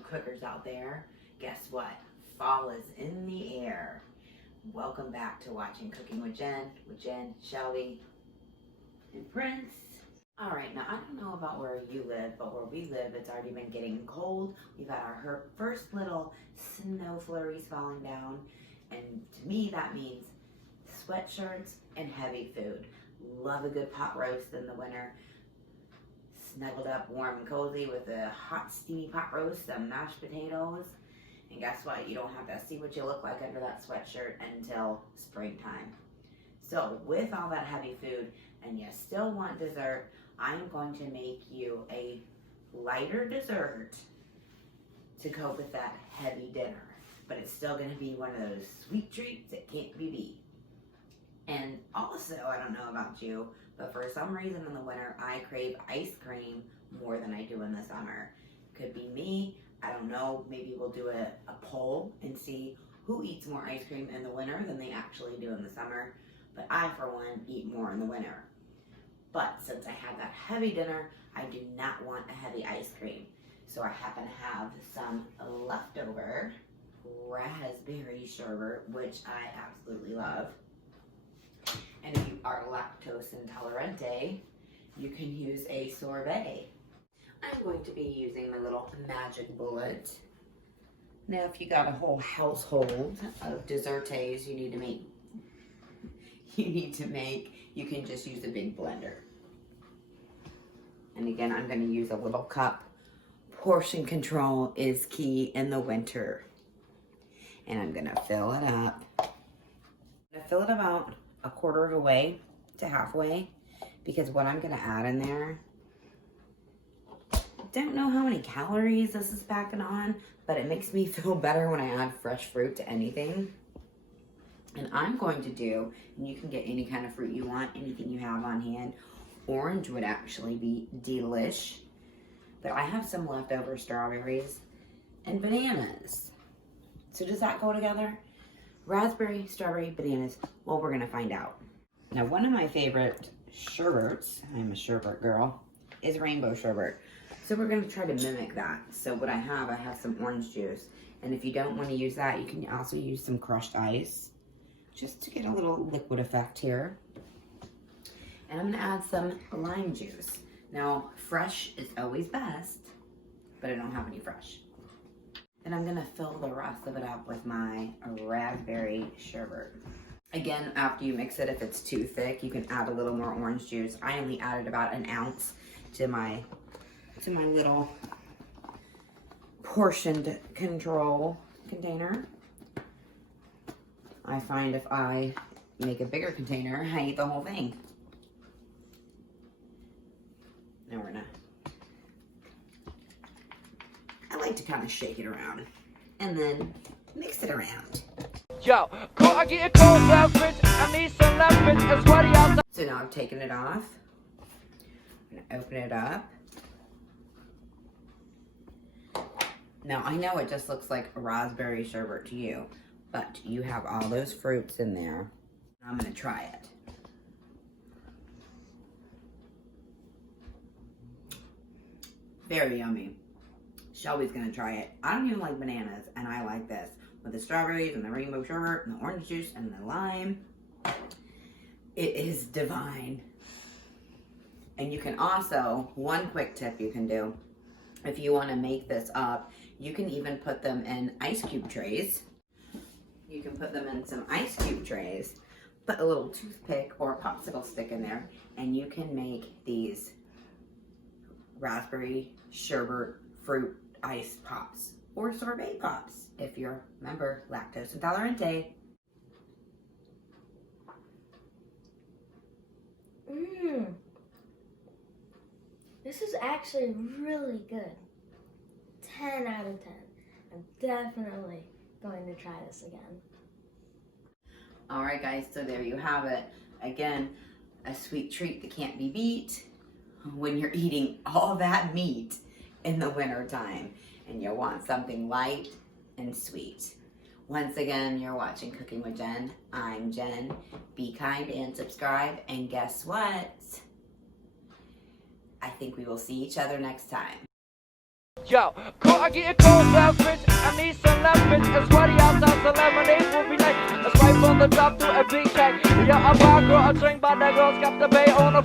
you cookers out there. Guess what? Fall is in the air. Welcome back to watching Cooking with Jen, Shelby, and Prince. All right, now I don't know about where you live, but where we live, it's already been getting cold. We've had our first little snow flurries falling down, and to me that means sweatshirts and heavy food. Love a good pot roast in the winter. Snuggled up warm and cozy with a hot steamy pot roast, some mashed potatoes, and guess what? You don't have to see what you look like under that sweatshirt until springtime. So with all that heavy food and you still want dessert, I'm going to make you a lighter dessert to go with that heavy dinner, but it's still going to be one of those sweet treats that can't be beat. And also, I don't know about you, but for some reason in the winter, I crave ice cream more than I do in the summer. Could be me, I don't know, maybe we'll do a poll and see who eats more ice cream in the winter than they actually do in the summer. But I, for one, eat more in the winter. But since I have that heavy dinner, I do not want a heavy ice cream. So I happen to have some leftover raspberry sherbet, which I absolutely love. And if you are lactose intolerant, you can use a sorbet. I'm going to be using my little magic bullet. Now, if you got a whole household of desserts you need to make, you can just use a big blender. And again, I'm going to use a little cup. Portion control is key in the winter. And I'm going to fill it up. I'm going to fill it about a quarter of the way to halfway, because what I'm going to add in there, don't know how many calories this is packing on, but it makes me feel better when I add fresh fruit to anything. And I'm going to do, and you can get any kind of fruit you want, anything you have on hand. Orange would actually be delish, but I have some leftover strawberries and bananas. So does that go together? Raspberry, strawberry, bananas. Well, we're gonna find out. Now, one of my favorite sherbets, I'm a sherbet girl, is rainbow sherbet. So we're gonna try to mimic that. So what I have some orange juice. And if you don't wanna use that, you can also use some crushed ice, just to get a little liquid effect here. And I'm gonna add some lime juice. Now, fresh is always best, but I don't have any fresh. Then I'm gonna fill the rest of it up with my raspberry sherbet. Again, after you mix it, if it's too thick, you can add a little more orange juice. I only added about an ounce to my little portioned control container. I find if I make a bigger container, I eat the whole thing. Now we're gonna, I like to kind of shake it around and then mix it around. Yo, I get a cold beverage, I need some leverage, and sweaty outside. So now I've taken it off. I'm gonna open it up. Now I know it just looks like a raspberry sherbet to you, but you have all those fruits in there. I'm gonna try it. Very yummy. Shelby's gonna try it. I don't even like bananas, and I like this. With the strawberries and the rainbow sherbet and the orange juice and the lime. It is divine. And you can also, one quick tip you can do, if you wanna make this up, you can even put them in ice cube trays. You can put them in some ice cube trays, put a little toothpick or a popsicle stick in there, and you can make these raspberry sherbet fruit ice pops or sorbet pops if you're, remember, lactose intolerant. This is actually really good. 10 out of 10. I'm definitely going to try this again. All right, guys, so there you have it. Again, a sweet treat that can't be beat when you're eating all that meat in the winter time and you want something light and sweet. Once again, you're watching Cooking with Jen. I'm Jen. Be kind and subscribe. And guess what? I think we will see each other next time. Yo, cool, I get a cold beverage. I need some leverage. A sweaty outside, so lemonade would be nice. A swipe on the top to a big check. Yeah, I buy a girl a drink, but that girl's got the bay on a